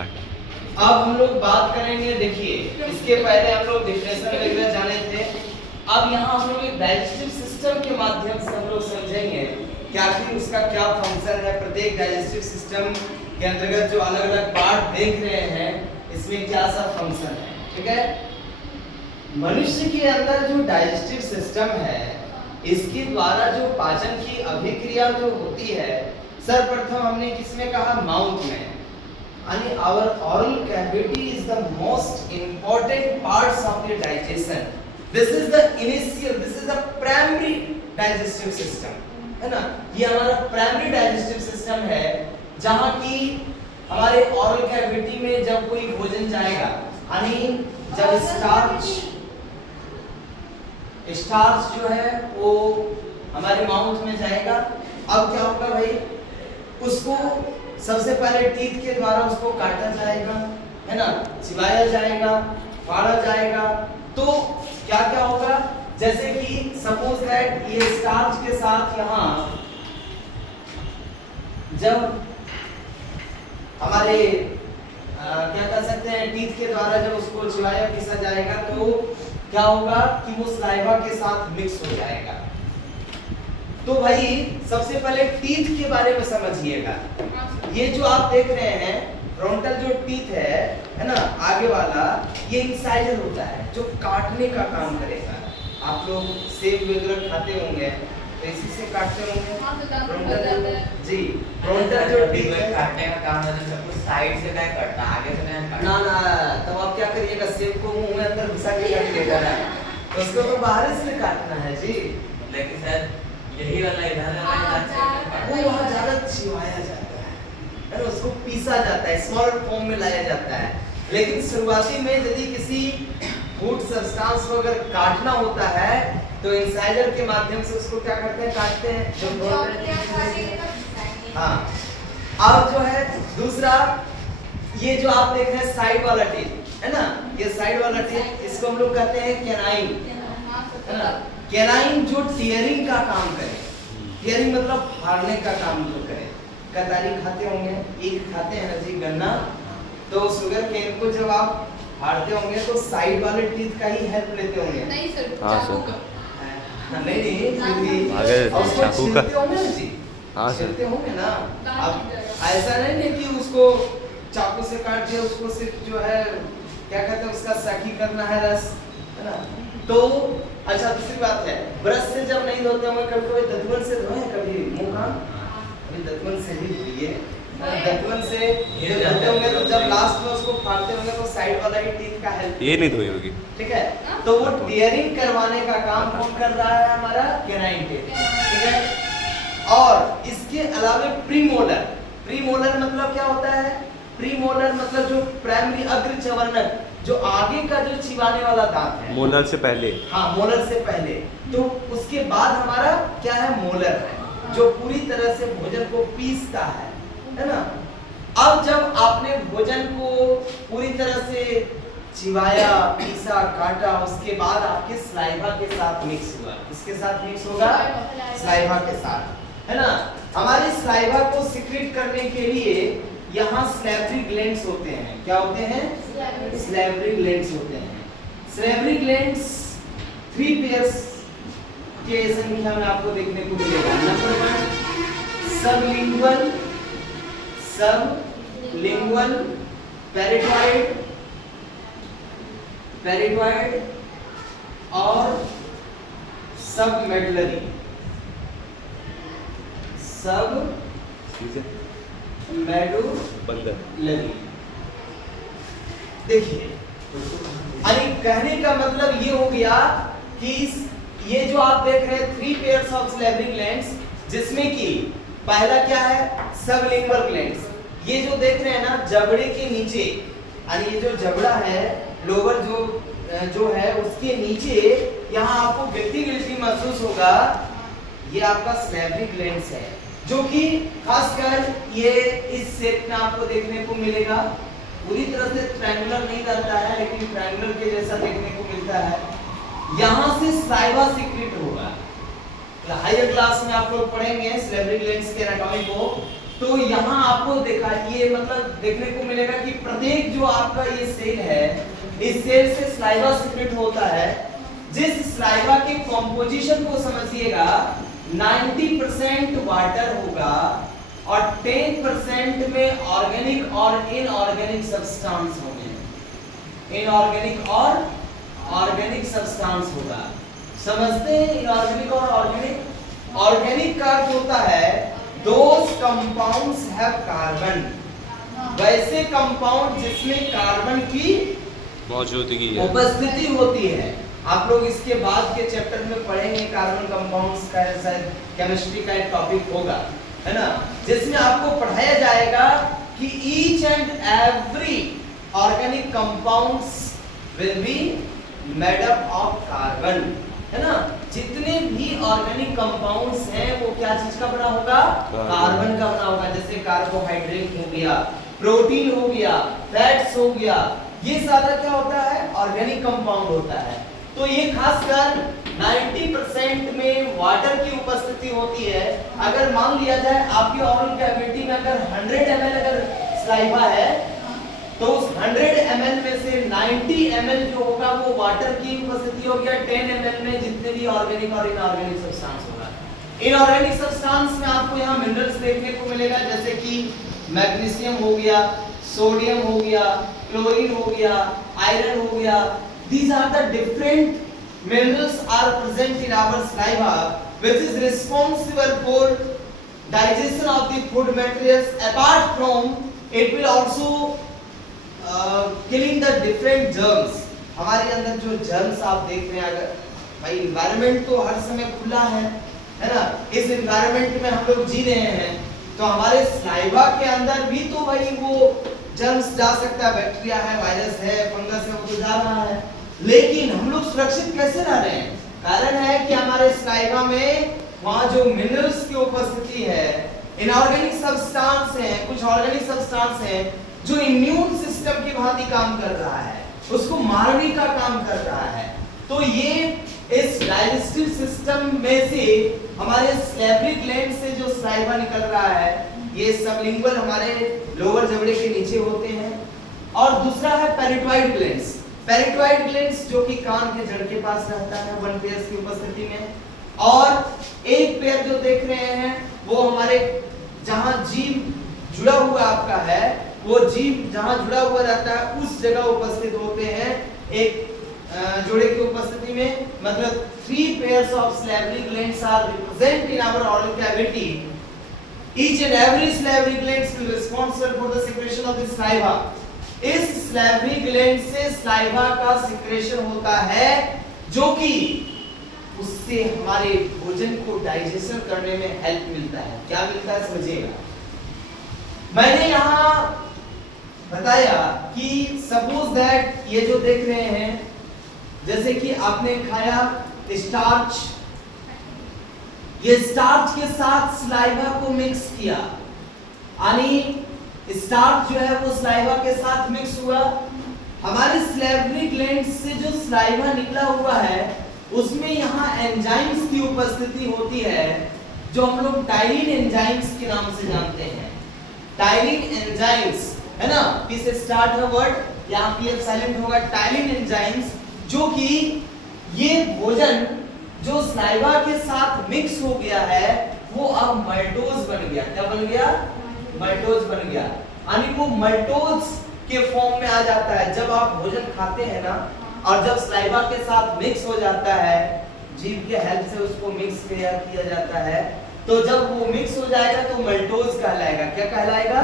अब हम लोग बात करेंगे, देखिए इसके पहले हम लोग डिफिनेशन वगैरह जाने थे। अब यहाँ हम लोग एक डाइजेस्टिव सिस्टम के माध्यम से हम लोग समझेंगे कि आखिर उसका क्या फंक्शन है। प्रत्येक डाइजेस्टिव सिस्टम के अंतर्गत जो अलग अलग पार्ट देख रहे हैं, इसमें क्या सा फंक्शन है। ठीक है, मनुष्य के अंदर जो डाइजेस्टिव सिस्टम है, इसके द्वारा जो पाचन की अभिक्रिया जो होती है, सर्वप्रथम हमने किसमें कहा, माउथ में। यानी our oral cavity is the most important parts of the digestion. This is the initial, this is the primary digestive system, है ना। ये हमारा प्राइमरी डाइजेस्टिव सिस्टम है, जहां की हमारे oral cavity में जब कोई भोजन जाएगा, यानी जब स्टार्च जो है वो हमारे माउथ में जाएगा, अब क्या होगा भाई, उसको सबसे पहले टीथ के द्वारा उसको काटा जाएगा, है ना, चिबाया जाएगा, फाड़ा जाएगा। तो क्या क्या होगा, जैसे कि सपोज दैट ये स्टार्च के साथ यहाँ जब हमारे क्या कर सकते हैं, टीथ के द्वारा जब उसको चिबाया पीसा जाएगा, तो क्या होगा कि वो सलाइवा के साथ मिक्स हो जाएगा। तो भाई सबसे पहले टीथ के बारे में समझिएगा। ये जो आप देख रहे हैं फ्रंटल जो टीथ है ना, आगे वाला, ये इंसाइजर होता है जो काटने का काम करेगा। आप लोग सेब वगैरह खाते होंगे तो इसी से काटते होंगे। फ्रंटल जी, फ्रंटल जो टीथ है काटने का काम है, सब कुछ साइड से नहीं कटता, आगे से नहीं काटता। ना तो आप क्या करिएगा, सेब को मुंह में अंदर घुसा के काटिएगा ना, उसको तो बाहर से काटना है जी। लेकिन सर यही वाला इधर वो वहाँ ज्यादा चिबाया जाता है ना, उसको पीसा जाता है, स्मॉल फॉर्म में लाया जाता है। लेकिन शुरुआती में यदि किसी फूड सब्सटेंस को अगर काटना होता है तो इंसाइजर के माध्यम से उसको क्या करते हैं, काटते हैं। हाँ, अब जो है दूसरा, ये जो आप देख रहे हैं साइड वाला टीथ है ना, ये साइड वाला टीथ, इसको हम लोग कहते हैं कैनाइन, है ना। कैनाइन जो टीयरिंग का काम करे, टीयरिंग मतलब फाड़ने का काम जो करे। कतारी खाते होंगे, एक खाते हैं ना जी, गन्ना, तो शुगर केन को जब आप फाड़ते होंगे तो साइड वाले टीथ का ही हेल्प लेते होंगे। नहीं सर, हाँ चाकू सर। का। नहीं फिर भी आगे उसको चाकू का। छीलते होंगे ना जी, हाँ सर। छीलते होंगे ना। अब ऐसा नहीं है कि उसको चाकू से काट दिया, उसको सिर्फ जो है क्या कहते हैं, उसका सखी करना है, रस, है ना। तो अच्छा, दूसरी बात है, ब्रश से जब नहीं धोते होंगे, कभी कभी दतमन से धोए, कभी मुंह का, कभी दतमन से ही धोइए। दतमन से जब धोते होंगे तो जब लास्ट में उसको फाड़ते होंगे तो साइड वाला ही टीथ का हेल्प, ये नहीं धोई होगी। ठीक है। तो वो टीयरिंग करवाने का काम कौन कर रहा है, हमारा कैनाइन टीथ, ठीक है। और इसके अलावा प्रीमोलर, प्रीमोलर मतलब क्या होता है, प्रीमोलर मतलब जो प्राइमरी अग्र चवर्णक, जो आगे का जो चिबाने वाला दांत है, मोलर से पहले। हाँ, मोलर से पहले। तो उसके बाद हमारा क्या है, मोलर है, जो पूरी तरह से भोजन को पीसता है ना। अब जब आपने भोजन को पूरी तरह से चिबाया, पीसा, काटा, उसके बाद आपके स्लाइवा के साथ मिक्स हुआ। किसके साथ मिक्स होगा, स्लाइवा के साथ, है ना। हमारे स्लाइवा को सिक्रेट करने के लिए यहाँ स्लेवरी ग्लैंड्स होते हैं। क्या होते हैं, स्लेवरी ग्लैंड्स होते हैं। स्लेवरी ग्लैंड्स 3 पेयर्स के संख्या में आपको देखने को मिलेगा। नंबर 1 सबलिंगुअल, सबलिंगुअल, पेरिटॉइड, पेरिटॉइड और सबमेडुलरी, मेडुलरी। देखिए, अरे कहने का मतलब ये हो गया कि ये जो आप देख रहे हैं 3 पेयर्स ऑफ स्लेवरी ग्लैंड्स, जिसमें कि पहला क्या है, सबलिंगुअल ग्लैंड्स। ये जो देख रहे हैं ना, जबड़े के नीचे, यानी ये जो जबड़ा है, लोअर जो है उसके नीचे यहाँ आपको गिल्टी महसूस होगा, ये आपका स्लेवरी ग्लैंड्स है, जो कि खासकर ये इस शेप में आपको देखने को मिलेगा। पूरी तरह से ट्रायंगुलर नहीं रहता है, लेकिन ट्रायंगुलर के जैसा देखने को मिलता है। यहाँ से साइवा सीक्रेट होगा। हायर क्लास में आप लोग पढ़ेंगे स्लेवरी ग्लैंड्स के एनाटॉमी को, तो यहाँ आपको देखा ये मतलब देखने को मिलेगा कि प्रत्येक जो आपका ये सेल है, इस सेल से स्लाइवा सिक्रेट होता है। जिस स्लाइवा के कॉम्पोजिशन को समझिएगा 90% वाटर होगा और 10% में ऑर्गेनिक और इनऑर्गेनिक सब्सटेंस होंगे। इनऑर्गेनिक और ऑर्गेनिक सब्सटेंस होगा। समझते हैं इनऑर्गेनिक और ऑर्गेनिक? ऑर्गेनिक का अर्थ होता है दोस कंपाउंड्स हैव कार्बन, वैसे कंपाउंड जिसमें कार्बन की मौजूदगी है, उपस्थिति होती है। आप लोग इसके बाद के चैप्टर में पढ़ेंगे कार्बन कंपाउंड्स का, शायद केमिस्ट्री का एक टॉपिक होगा, है ना, जिसमें आपको पढ़ाया जाएगा कि each and every organic compounds will be made up of carbon, है ना। जितने भी ऑर्गेनिक कंपाउंड्स हैं वो क्या चीज का बना होगा? कार्बन का बना होगा। जैसे कार्बोहाइड्रेट हो गया, प्रोटीन हो गया, फैट्स हो गया, ये सारा क्या होता है? ऑर्गेनिक कंपाउंड होता है। तो ये खासकर 90% में वाटर की उपस्थिति होती है। अगर मान लिया जाए आपकी ओरल कैविटी में अगर 100 ml अगर स्लाइवा है तो उस 100 ml में से 90 ml जो होगा वो वाटर की उपस्थिति होगी, 10 ml में जितने भी ऑर्गेनिक और इनऑर्गेनिक सब्सटेंस होगा। इनऑर्गेनिक सब्सटेंस में आपको यहाँ मिनरल्स देखने को मिलेगा, जैसे कि मैग्नीशियम हो गया, सोडियम हो गया, क्लोरीन हो गया, आयरन हो गया। These are the different minerals are present in our saliva, which is responsible for digestion of the food materials. Apart from it will also killing the different germs. हमारे अंदर जो germs आप देख रहे हैं, अगर भाई environment तो हर समय खुला है ना, इस environment में हम लोग जी रहे हैं, तो हमारे saliva के अंदर भी तो भाई वो जर्म्स जा सकता है, बैक्टीरिया है, वायरस है, फंगस है, वो तो जा रहा है। लेकिन हम लोग सुरक्षित कैसे रह रहे हैं? कारण है कि हमारे स्लाइवा में वहां जो मिनरल्स की उपस्थिति है, इनऑर्गेनिक सब्सटेंस है, कुछ ऑर्गेनिक सब्सटेंस है जो इम्यून सिस्टम की भांति काम कर रहा है, उसको मारने का काम कर रहा है। तो ये इस डाइजेस्टिव सिस्टम में से हमारे सैलिवरी ग्लैंड से जो स्लाइवा निकल रहा है, ये सबलिंगुअल हमारे लोअर जबड़े के नीचे होते हैं। और दूसरा है पैरेटॉइड ग्लैंड्स। पैरेटॉइड ग्लैंड्स जो कि कान के जड़ के पास रहता है, वन पेयर्स की उपस्थिति में। और एक पेयर जो देख रहे हैं वो हमारे जहां जीभ जुड़ा हुआ आपका है, वो जीभ जहां जुड़ा हुआ रहता है उस जगह उपस्थित होते हैं एक जोड़े की उपस्थिति में। मतलब 3 pairs of salivary glands are present in our oral cavity. Each and every salivary gland will responsible for the secretion of the saliva. इस salivary gland से saliva का secretion होता है, जो कि उससे हमारे भोजन को डाइजेशन करने में हेल्प मिलता है। क्या मिलता है समझिएगा। मैंने यहाँ बताया कि सपोज दैट ये जो देख रहे हैं, जैसे कि आपने खाया स्टार्च, ये स्टार्च के साथ स्लाइवा को मिक्स किया, यानी स्टार्च जो है वो स्लाइवा के साथ मिक्स हुआ। हमारे सैलिवरी ग्लैंड से जो स्लाइवा निकला हुआ है उसमें यहाँ एंजाइम्स की उपस्थिति होती है, जो हम लोग टाइलिन एंजाइम्स के नाम से जानते हैं। टाइलिन एंजाइम्स, है ना, पी से स्टार्ट है वर्ड, यहाँ पी साइलेंट होगा। टाइलिन एंजाइम्स जो कि ये भोजन जो स्लाइवा के साथ मिक्स हो गया है वो अब मल्टोज बन गया। क्या बन गया? मल्टोज बन गया, यानी वो मल्टोज के फॉर्म में आ जाता है। जब आप भोजन खाते हैं ना, और जब स्लाइवा के साथ मिक्स हो जाता है, जीभ के हेल्प से उसको मिक्स किया जाता है, तो जब वो मिक्स हो जाएगा तो मल्टोज कहलाएगा। क्या कहलाएगा?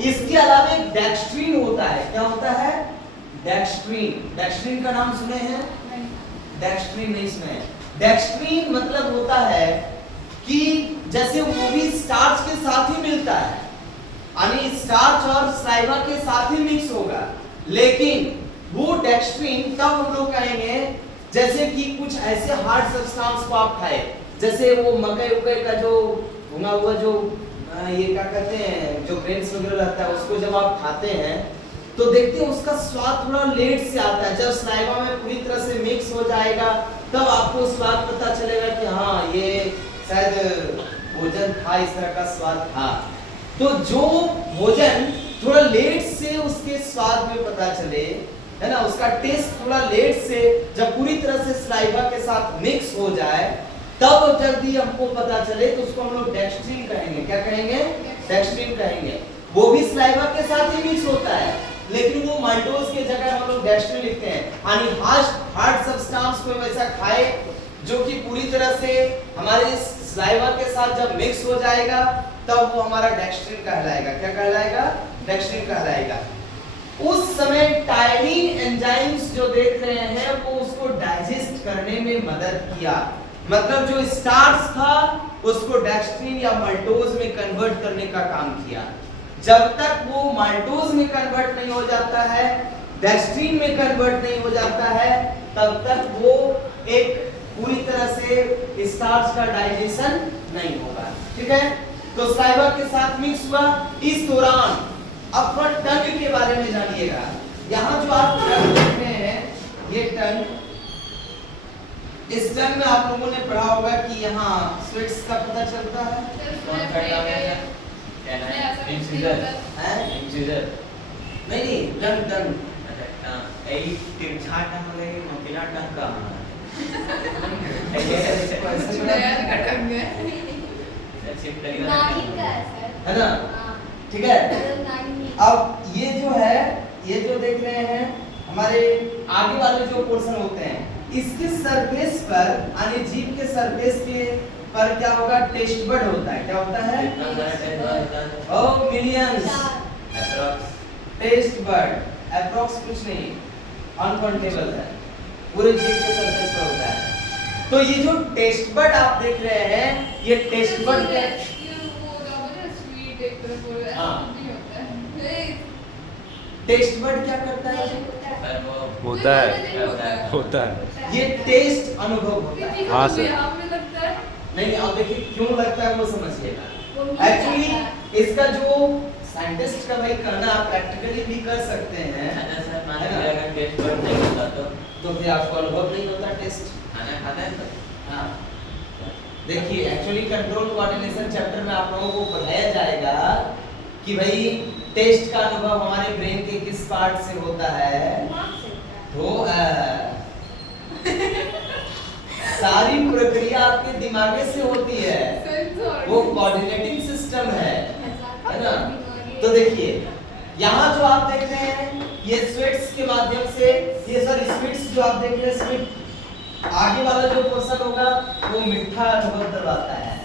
इसके अलावा एक डेक्स्ट्रीन होता है। क्या होता है? डेक्स्ट्रीन। डेक्स्ट्रीन का नाम सुने हैं? डेक्स्ट्रीन नहीं सुने। डेक्स्ट्रीन मतलब होता है कि जैसे वो भी स्टार्च के साथ ही मिलता है, यानी स्टार्च और स्लाइवा के साथ ही मिक्स होगा, लेकिन वो डेक्स्ट्रीन तब हम लोग कहेंगे जैसे कि कुछ ऐसे हार्ड सब्सटेंस को आप खाए, जैसे वो मकई उकई का जो भुना हुआ जो ये क्या कहते हैं, जो ग्रेन्स वगैरह रहता है, उसको जब आप खाते हैं तो देखते हैं उसका स्वाद थोड़ा लेट से आता है। जब स्लाइवा में पूरी तरह से मिक्स हो जाएगा तब आपको स्वाद पता चलेगा कि हाँ ये शायद भोजन था, इस तरह का स्वाद था। तो जो भोजन थोड़ा लेट से उसके स्वाद में पता चले, है ना, उसका टेस्ट थोड़ा लेट से जब पूरी तरह से सलाइवा के साथ मिक्स हो जाए, तब जल्दी हमको पता चले, तो उसको हम लोग डेक्स्ट्रिन कहेंगे। क्या कहेंगे? डेक्स्ट्रिन कहेंगे। वो भी सलाइवा के साथ ही मिक्स होता है, लेकिन वो माल्टोज के जगह हम लोग डेक्स्ट्रिन लिखते हैं। यानी हार्ड सब्सटेंस को वैसा खाए जो कि पूरी तरह से हमारे सलाइवा के साथ जब मिक्स हो जाएगा, तब वो हमारा डेक्स्ट्रिन कहलाएगा। क्या कहलाएगा? डेक्स्ट्रिन कहलाएगा। उस समय टायलिन एंजाइम्स जो देख रहे हैं वो उसको डाइजेस्ट करने में मदद किया, मतलब जो स्टार्च था उसको डेक्स्ट्रिन या माल्टोज में कन्वर्ट करने का काम किया। जब तक वो माल्टोज में कन्वर्ट नहीं हो जाता है, डेक्स्ट्रिन में कन्वर्ट नहीं हो जाता है, तब तक वो एक पूरी तरह से स्टार्च का डाइजेशन नहीं होगा। ठीक है, तो सलाइवा के साथ मिक्स हुआ। इस दौरान अब थोड़ा टंग के बारे में जानिएगा। यहाँ जो आप टंग देख रहे हैं, ये टंग, इस टंग में आप लोगों ने पढ़ा होगा कि यहाँ स्वीट्स का पता चलता है। कौन सा टर्म है सर? क्या नाम है? इंसिजर हैं? इंसिजर नहीं, टंग टंग। अच्छा, यही तिरछा टंग लेके मोतीला टंग का है ना? ठीक है, अब ये जो है, ये जो देख रहे हैं हमारे आगे वाले जो पोर्शन होते हैं, इसके सरफेस पर, यानी जीभ के सरफेस के पर क्या होगा? टेस्ट बड होता है। क्या होता है? ओ मिलियंस टेस्ट बड, अप्रॉक्स कुछ नहीं, अनकाउंटेबल है, पूरे जीभ के सरफेस पर होता है। तो ये जो टेस्ट बड आप देख रहे हैं, ये टेस्ट बड के टेस्ट बड क्या करता है? होता है, होता है। ये टेस्ट अनुभव होता है। हाँ सर। नहीं, अब देखिए क्यों लगता है वो समझिएगा। एक्चुअली इसका जो साइंटिस्ट का भाई कहना आप प्रैक्टिकली भी कर सकते हैं, अगर टेस्ट बड नहीं होता तो फिर आपको अनुभव नहीं होता टेस्ट। खाना खाता है सर? हाँ, देखिए एक्चुअली कंट्रोल कोऑर्डिनेशन चैप्टर में आप लोगों को पढ़ाया जाएगा कि भाई टेस्ट का अनुभव हमारे ब्रेन के किस पार्ट से होता है। तो सारी प्रक्रिया आपके दिमाग से होती है, वो कोऑर्डिनेटिंग सिस्टम है ना? तो देखिए यहाँ जो आप देख रहे हैं, ये स्वीट्स के माध्यम से, ये सर स्वीट्स जो आप देख रहे हैं, स्वीट आगे वाला जो पोर्शन होगा वो मीठा अनुभव करवाता है।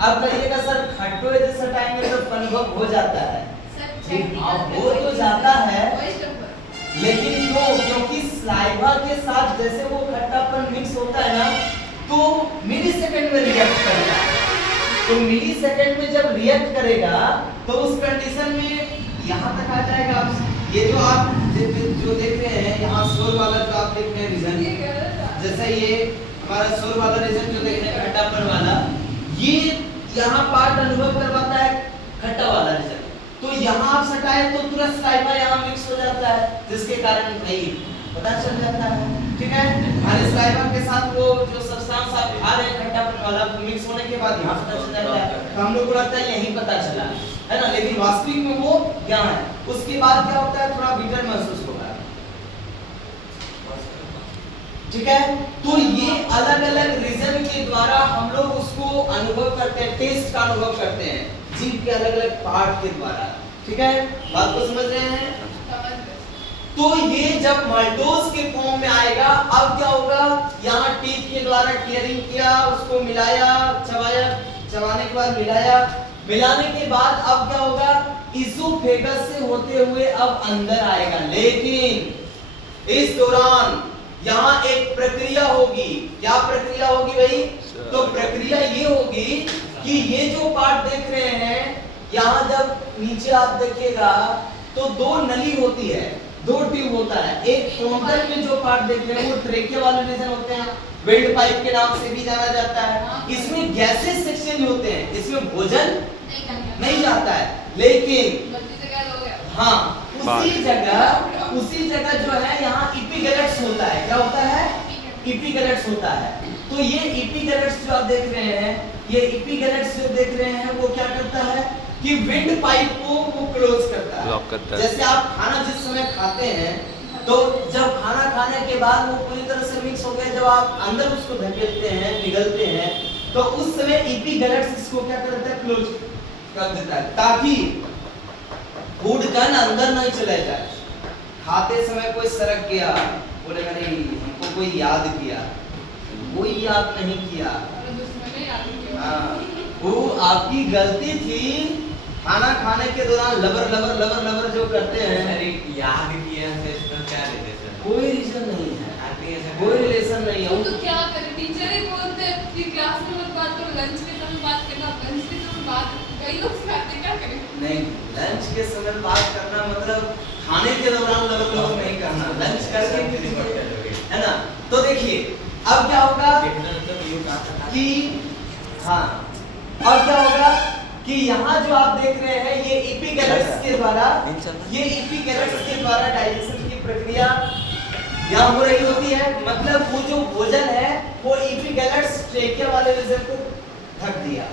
अब कहिएगा सर खट्टो जैसा टाइम में तो अनुभव हो जाता है, जी हाँ हो तो जाता है, लेकिन क्यों? क्योंकि सलाइवा के साथ जैसे वो खट्टापन मिक्स होता है ना, तो मिली सेकंड में रिएक्ट करता है। तो मिली सेकंड में जब रिएक्ट करेगा तो उस कंडीशन में यहाँ तक आ जाएगा। ये जो आप जो देख रहे हैं यहाँ शोर वाला जो आप देख रहे हैं रीजन, जैसे ये हमारा शोर वाला रीजन जो देख रहे हैं खट्टापन वाला, ये यहाँ पार्ट अनुभव करवाता है खट्टा वाला रीजन। तो यहाँ आप सटाए तो तुरंत सलाइवा यहाँ मिक्स हो जाता है, जिसके कारण भाई पता चल जाता है। ठीक है, हमारे सलाइवा के साथ वो जो सब्सटेंस आप खा रहे हैं खट्टापन वाला मिक्स होने के बाद यहाँ पता चल जाता है। तो हम लोग को लगता है यही पता चला है ना, लेकिन वास्तविक में वो यहाँ है। उसके बाद क्या होता है? थोड़ा बिटर महसूस होगा। ठीक है, तो ये अलग अलग रीजन के द्वारा हम लोग उसको अनुभव करते हैं, टेस्ट का अनुभव करते हैं जीभ के अलग अलग पार्ट के द्वारा। ठीक है, बात को समझ रहे हैं? तो ये जब माल्टोज के फॉर्म में आएगा, अब क्या होगा? यहाँ टीथ के द्वारा टीयरिंग किया, उसको मिलाया, चबाया, चबाने के बाद मिलाया, मिलाने के बाद अब क्या होगा? इज़ोफेगस से होते हुए अब अंदर आएगा। लेकिन इस दौरान यहाँ एक प्रक्रिया होगी। क्या प्रक्रिया होगी भाई? तो प्रक्रिया ये होगी कि ये जो पार्ट देख रहे हैं, यहाँ जब नीचे आप देखिएगा तो दो नली होती है, दो ट्यूब होता है। एक फ्रंटल में जो पार्ट देख रहे हैं वो ट्रेकिया वाले रीजन होते हैं, वेल्ड पाइप के नाम से भी जाना जाता है। इसमें गैसेस एक्सचेंज होते हैं, इसमें भोजन नहीं जाता है, लेकिन हाँ उसी जगह जो है यहाँ इपिगैलेट्स होता है। क्या होता है? इपिगैलेट्स होता है। तो ये इपिगैलेट्स जो आप देख रहे हैं, ये इपिगैलेट्स जो देख रहे हैं वो क्या करता है? कि विंड पाइप को वो क्लोज करता ब्लॉक करता है। है। जैसे आप खाना जिस समय खाते हैं तो जब खाना खाने के बाद वो पूरी तरह से मिक्स हो गया, जब आप अंदर उसको धकेलते हैं, निगलते हैं, तो उस समय ईपी गैलेट्स इसको क्या करता है, क्लोज कर देता है, ताकि फूड कण अंदर नहीं चला जाए। खाते समय कोई सरक गया, बोले अरे हमको कोई याद किया, कोई याद नहीं किया, और दूसरे ने याद किया। हाँ, वो आपकी गलती थी। खाना खाने के दौरान लबर लबर लबर लबर जो करते हैं, सर एक याद किया से इसका क्या रिलेशन? कोई रीजन नहीं है, आदमी ऐसा कोई रिलेशन नहीं है। तो क्या करें, टीचर ही बोलते हैं कि क्लास में मत बात करो, लंच के समय बात करना, लंच के समय बात, कई लोग सिखाते हैं, क्या करें? नहीं, लंच के समय बात करना मतलब खाने के दौरान लबर लबर नहीं करना, लंच करके भी रिपोर्ट करोगे, है ना। तो देखिए अब क्या होगा कि हाँ, अब क्या होगा कि यहाँ जो आप देख रहे हैं ये एपिगैलेट्स के द्वारा, ये एपिगैलेट्स के द्वारा डाइजेशन की प्रक्रिया यहाँ हो रही होती है। मतलब वो जो भोजन है वो एपिगैलेट्स ट्रेकिया वाले रीजन को ढक दिया।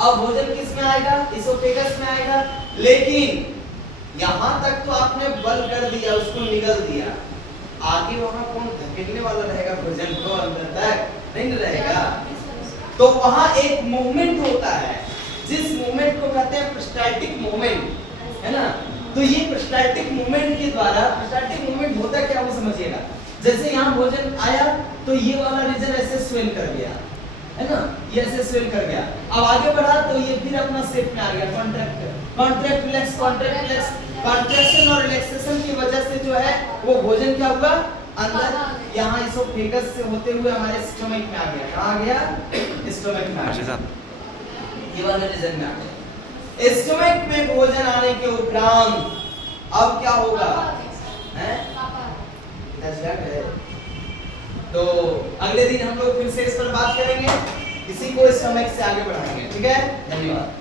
अब भोजन किस में आएगा, इसोफेगस में आएगा, लेकिन यहाँ तक तो आपने बल कर दिया, उसको निगल दिया, आगे वहाँ कौन धकेलने वाला रहेगा भोजन को अंदर तक, नहीं रहेगा। तो वहाँ एक मूवमेंट होता है, जिस मूवमेंट को कहते हैं पेरिस्टाल्टिक मूवमेंट, है ना। तो ये पेरिस्टाल्टिक मूवमेंट के द्वारा, पेरिस्टाल्टिक मूवमेंट होता क्या वो समझिएगा। जैसे यहाँ भोजन आया तो ये वाला रीजन ऐसे स्वेल कर गया, है ना, ये ऐसे स्वेल कर गया। अब आगे बढ़ा तो ये फिर अपना शेप में आ गया, contract contract relax, contract relax. Contraction और रिलैक्सेशन की वजह से जो है वो भोजन क्या हुआ, अंदर यहाँ इसोफेगस से होते हुए हमारे स्टमक में आ गया। कहाँ आ गया, स्टमक में आ गया, ये वाला रीजन में आ गया। स्टमक में भोजन आने के उपरांत अब क्या होगा, हैं? तो अगले दिन हम लोग फिर से इस पर बात करेंगे, इसी को स्टमक से आगे बढ़ाएंगे, ठीक है। धन्यवाद।